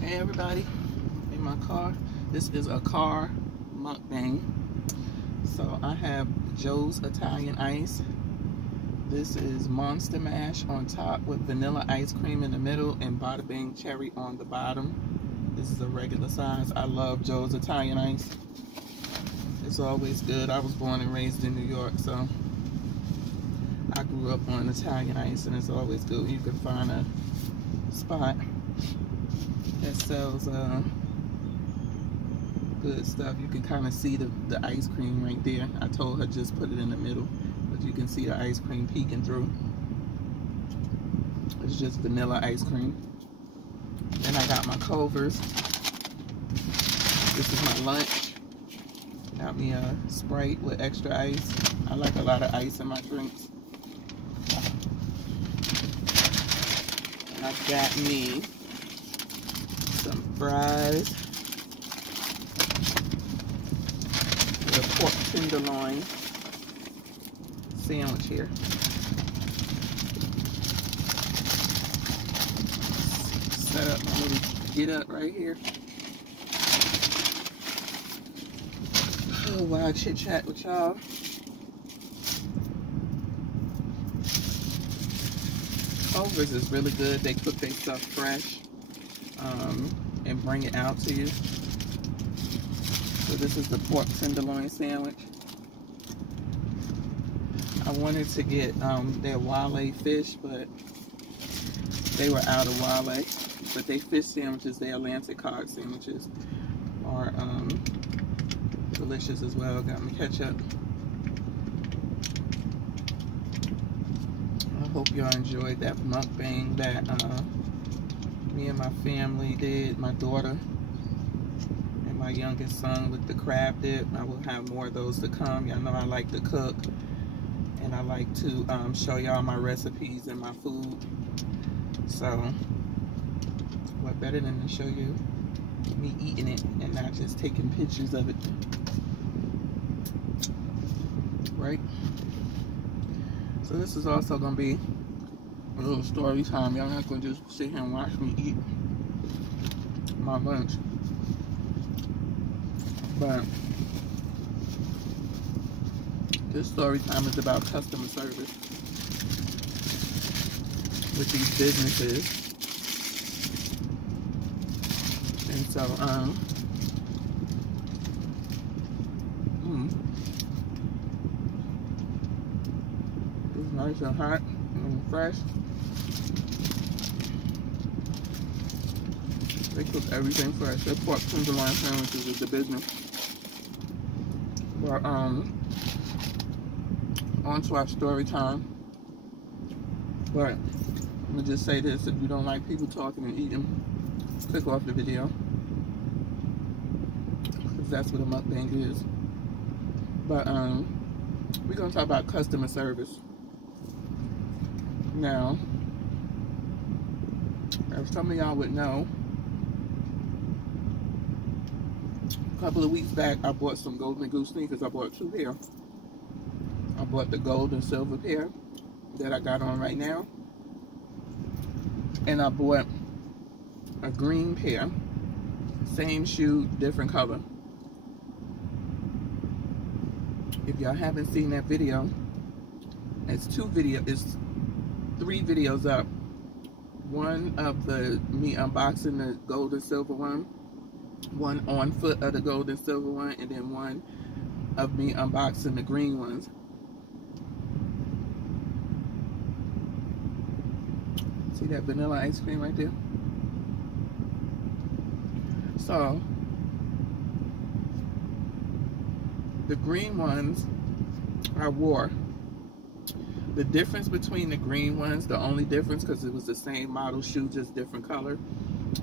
Hey everybody, in my car. This is a car mukbang. So I have Joe's Italian Ice. This is Monster Mash on top with vanilla ice cream in the middle and bada bing cherry on the bottom. This is a regular size. I love Joe's Italian Ice. It's always good. I was born and raised in New York, so I grew up on Italian Ice, and it's always good when you can find a spot that sells good stuff. You can kind of see the ice cream right there. I told her just put it in the middle, but you can see the ice cream peeking through. It's just vanilla ice cream. Then I got my Culvers. This is my lunch. Got me a Sprite with extra ice. I like a lot of ice in my drinks. And I got me some fries with a pork tenderloin sandwich here. Set up my little get up right here. Oh wow, chit chat with y'all. Culver's is really good. They cook their stuff fresh. And bring it out to you. So this is the pork tenderloin sandwich. I wanted to get their wale fish, but they were out of wale. But they fish sandwiches, their Atlantic cod sandwiches, are delicious as well. Got me ketchup. I hope y'all enjoyed that mukbang that me and my family did. My daughter and my youngest son with the crab dip. I will have more of those to come. Y'all know I like to cook, and I like to show y'all my recipes and my food. So what better than to show you me eating it and not just taking pictures of it, right? So this is also gonna be a little story time. Y'all not gonna just sit here and watch me eat my lunch. But this story time is about customer service with these businesses. And so, it's nice and hot and fresh. They cook everything fresh. Their pork tenderloin sandwiches is the business. But on to our story time. But I'm gonna just say this: if you don't like people talking and eating, click off the video, because that's what a mukbang is. But we're gonna talk about customer service. Now, as some of y'all would know, a couple of weeks back I bought some Golden Goose sneakers. I bought 2 pair. I bought the gold and silver pair that I got on right now, and I bought a green pair, same shoe, different color. If y'all haven't seen that video, it's 3 videos up. One of me unboxing the gold and silver one on foot of the gold and silver one, and then one of me unboxing the green ones. See that vanilla ice cream right there? So the green ones I wore. The difference between the green ones, the only difference, because it was the same model shoe, just different color,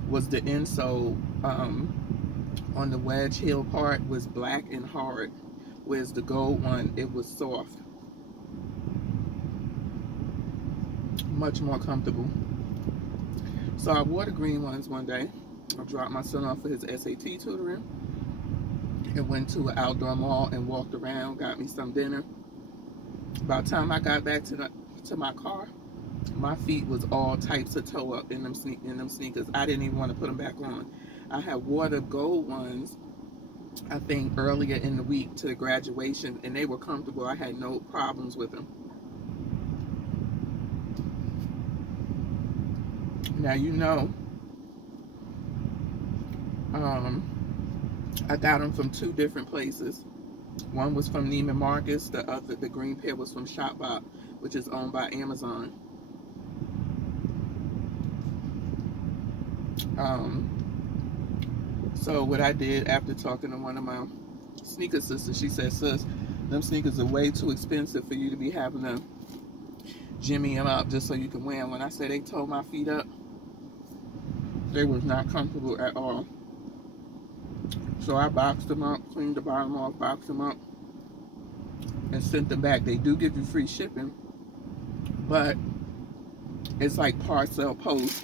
was the insole on the wedge heel part was black and hard, whereas the gold one, it was soft. Much more comfortable. So I wore the green ones one day. I dropped my son off for his SAT tutoring and went to an outdoor mall and walked around, got me some dinner. By the time I got back to my car, My feet was all types of toe up in them sneakers. I didn't even want to put them back on. I had wore the gold ones, I think, earlier in the week to the graduation, and they were comfortable. I had no problems with them. Now, you know, I got them from 2 different places. One was from Neiman Marcus. The green pair was from Shopbop, which is owned by Amazon. So what I did after talking to one of my sneaker sisters, she said, sis, them sneakers are way too expensive for you to be having to jimmy them up just so you can wear them. When I said they tore my feet up, they was not comfortable at all. So I boxed them up, cleaned the bottom off, boxed them up, and sent them back. They do give you free shipping, but it's like parcel post,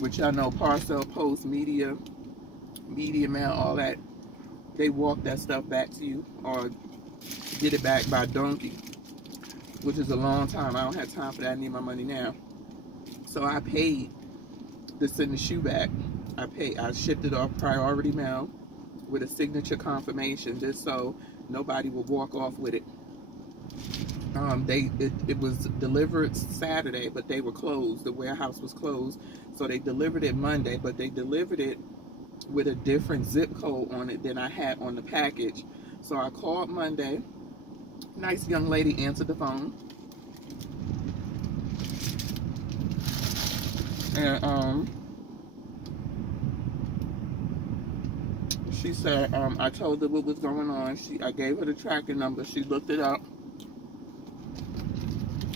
which y'all know, parcel post, media mail, all that. They walk that stuff back to you or get it back by donkey, which is a long time. I don't have time for that. I need my money now. So I paid to send the shoe back. I shipped it off priority mail with a signature confirmation, just so nobody will walk off with it. It was delivered Saturday, but they were closed. The warehouse was closed, so they delivered it Monday, but they delivered it with a different zip code on it than I had on the package. So I called Monday. Nice young lady answered the phone, and she said, I told her what was going on. I gave her the tracking number. She looked it up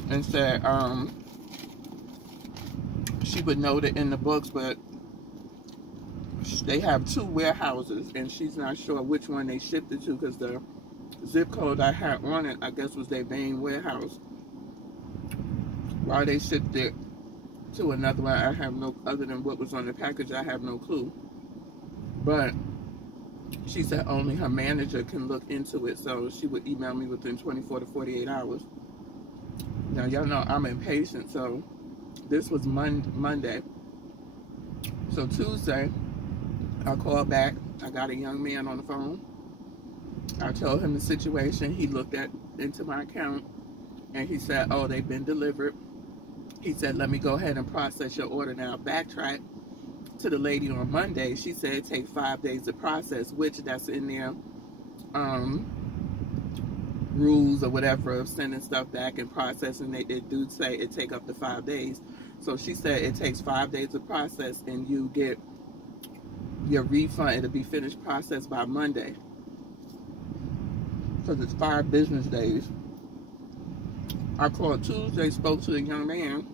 and said she would note it in the books, but they have 2 warehouses, and she's not sure which one they shipped it to, because the zip code I had on it, I guess, was their main warehouse. Why they shipped it to another one, I have no, other than what was on the package, I have no clue. But she said only her manager can look into it, so she would email me within 24 to 48 hours. Now, y'all know I'm impatient, so this was Monday. So Tuesday, I called back. I got a young man on the phone. I told him the situation. He looked into my account, and he said, oh, they've been delivered. He said, let me go ahead and process your order now. Backtrack to the lady on Monday. She said it takes 5 days to process, which that's in their rules or whatever of sending stuff back and processing. They do say it take up to 5 days. So she said it takes 5 days to process, and you get your refund. It'll be finished processed by Monday, because it's 5 business days. I called Tuesday, spoke to the young man.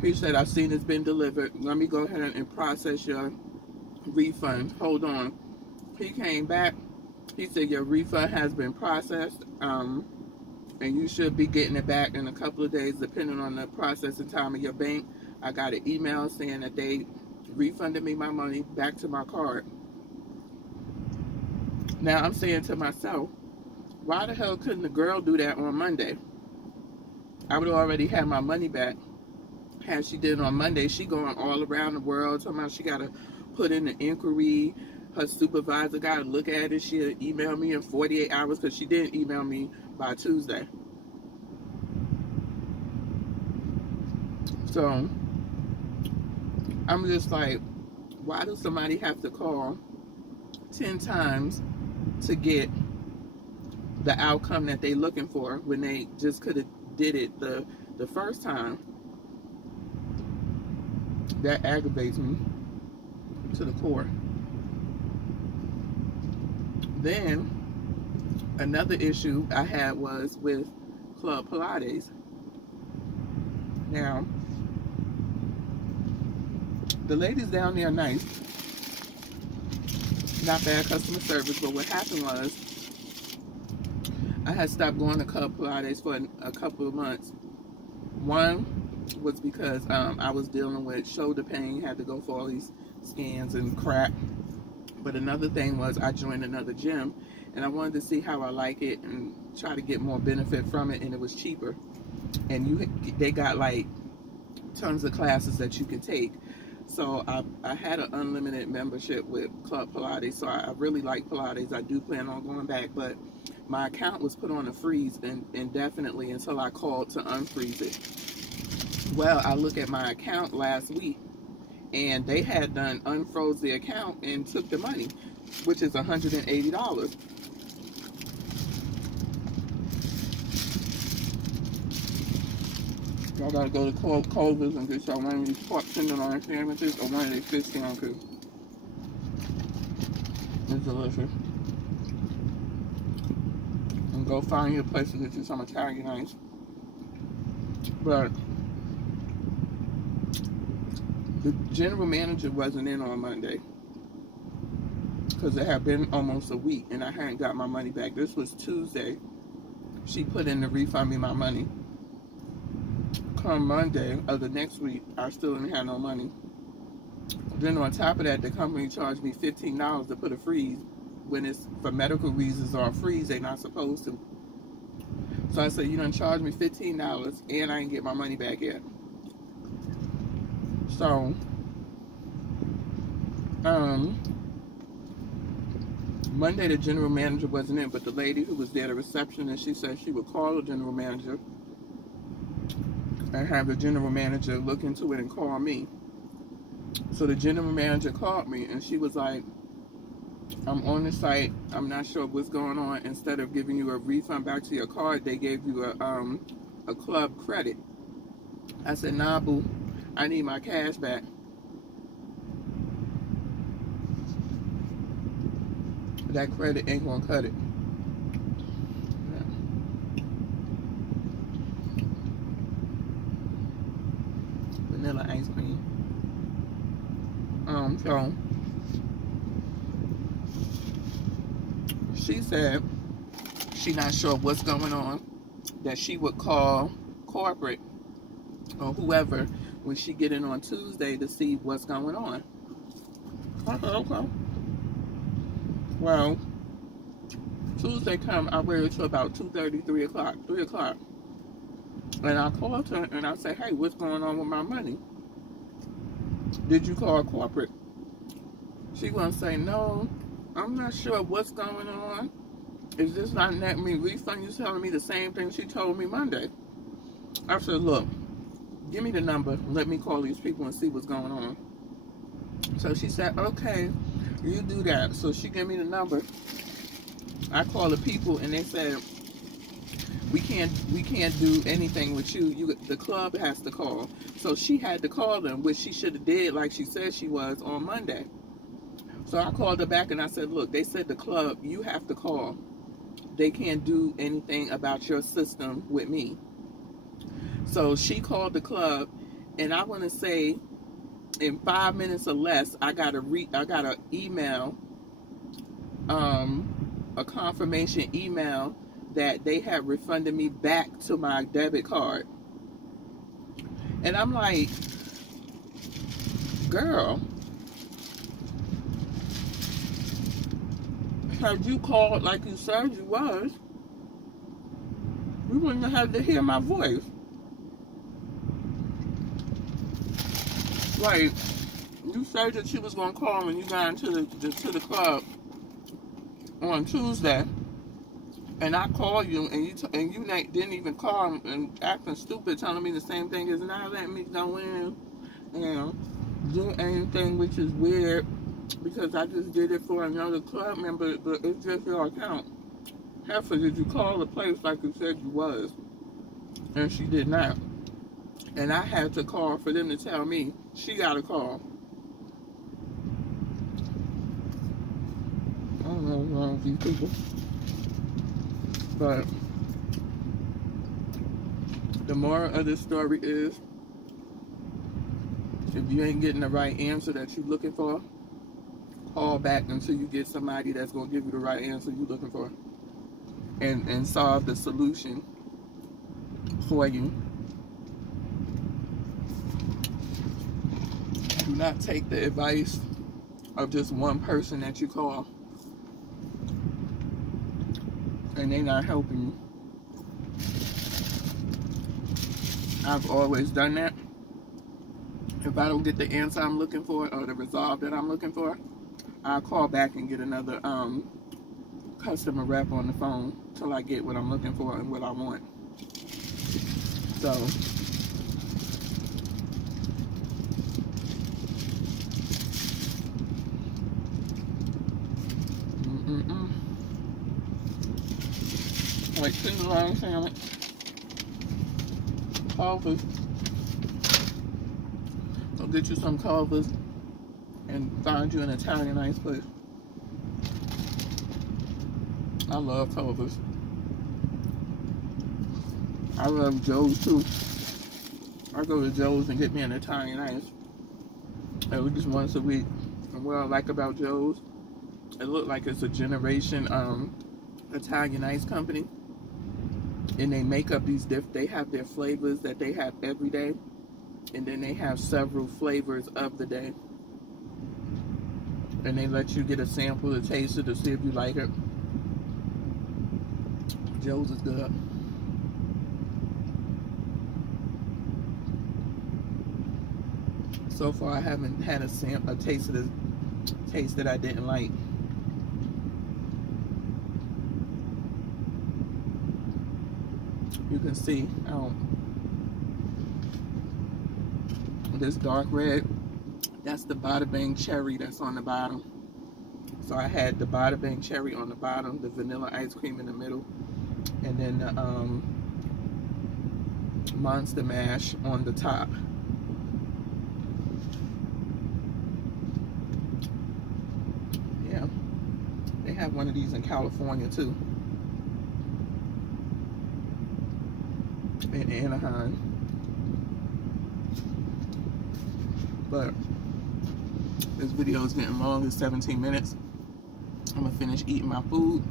He said, I seen it's been delivered. Let me go ahead and process your refund. Hold on. He came back. He said, your refund has been processed, and you should be getting it back in a couple of days, depending on the processing time of your bank. I got an email saying that they refunded me my money back to my card. Now I'm saying to myself, why the hell couldn't the girl do that on Monday? I would have already had my money back had she did it on Monday. She going all around the world talking about she got to put in an inquiry. Her supervisor got to look at it. She'll email me in 48 hours, because she didn't email me by Tuesday. So I'm just like, why does somebody have to call 10 times to get the outcome that they looking for when they just could have did it the first time? That aggravates me to the core. Then another issue I had was with Club Pilates. Now, the ladies down there are nice. Not bad customer service, but what happened was I had stopped going to Club Pilates for a couple of months. One was because I was dealing with shoulder pain, had to go for all these scans and crap. But another thing was I joined another gym, and I wanted to see how I like it and try to get more benefit from it, and it was cheaper. and they got like tons of classes that you can take. So I had an unlimited membership with Club Pilates, so I really like Pilates. I do plan on going back, but my account was put on a freeze indefinitely until I called to unfreeze it. Well, I look at my account last week, and they had done unfroze the account and took the money, which is $180. Y'all gotta go to Culver's and get y'all one of these pork tenderloin sandwiches or one of these fish sandwiches. It's delicious. And go find your place to get you some Italian ice. But the general manager wasn't in on Monday because it had been almost a week and I hadn't got my money back. This was Tuesday. She put in to refund me my money. Come Monday of the next week, I still didn't have no money. Then on top of that, the company charged me $15 to put a freeze when it's for medical reasons or a freeze they're not supposed to. So I said, you done charged me $15 and I didn't get my money back yet. So, Monday the general manager wasn't in, but the lady who was there, the receptionist, she said she would call the general manager and have the general manager look into it and call me. So the general manager called me and she was like, I'm on the site, I'm not sure what's going on. Instead of giving you a refund back to your card, they gave you a club credit. I said, nah boo, I need my cash back. That credit ain't gonna cut it. Vanilla ice cream. So she said she not sure what's going on, that she would call corporate or whoever when she get in on Tuesday to see what's going on. Okay. Well, Tuesday come, I waited till about 2:30, 3 o'clock. And I called her and I said, hey, what's going on with my money? Did you call corporate? She gonna say, no, I'm not sure what's going on. Is this not letting me refund? You telling me the same thing she told me Monday. I said, look, give me the number. Let me call these people and see what's going on. So she said, okay, you do that. So she gave me the number. I called the people and they said, we can't do anything with you. The club has to call. So she had to call them, which she should have did like she said she was on Monday. So I called her back and I said, look, they said the club, you have to call. They can't do anything about your system with me. So she called the club, and I want to say in 5 minutes or less, I got a email, a confirmation email that they had refunded me back to my debit card. And I'm like, girl, had you called like you said you was, we wouldn't have had to hear my voice. Like, you said that you was gonna call when you got into the club on Tuesday, and I called you, and you didn't even call and acting stupid, telling me the same thing as not letting me go in and do anything, which is weird because I just did it for another club member, but it's just your account. Heifer, did you call the place like you said you was? And she did not. And I had to call for them to tell me she got a call. I don't know what's wrong with these people. But the moral of this story is, if you ain't getting the right answer that you're looking for, call back until you get somebody that's going to give you the right answer you're looking for. And solve the solution for you. Do not take the advice of just one person that you call and they're not helping you. I've always done that. If I don't get the answer I'm looking for or the resolve that I'm looking for, I'll call back and get another customer rep on the phone till I get what I'm looking for and what I want. So wait, tenderloin sandwich, Culver's. Go get you some Culver's and find you an Italian ice place. I love Culver's. I love Joe's too. I go to Joe's and get me an Italian ice at least once a week. And what I like about Joe's, it looked like it's a generation Italian ice company, and they make up these they have their flavors that they have every day, and then they have several flavors of the day, and they let you get a sample to taste it to see if you like it. Joe's is good. So far I haven't had a taste of this taste that I didn't like. You can see this dark red, that's the Bada Bang cherry that's on the bottom. So I had the Bada Bang cherry on the bottom, the vanilla ice cream in the middle, and then the Monster Mash on the top. Yeah, they have one of these in California too, in Anaheim. But this video is getting long. It's 17 minutes. I'm gonna finish eating my food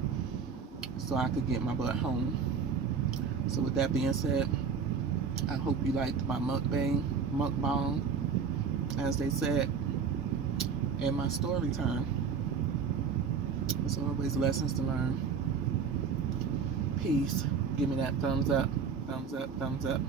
so I could get my butt home. So with that being said, I hope you liked my mukbang, as they said, and my story time. There's always lessons to learn. Peace. Give me that thumbs up, thumbs up, thumbs up.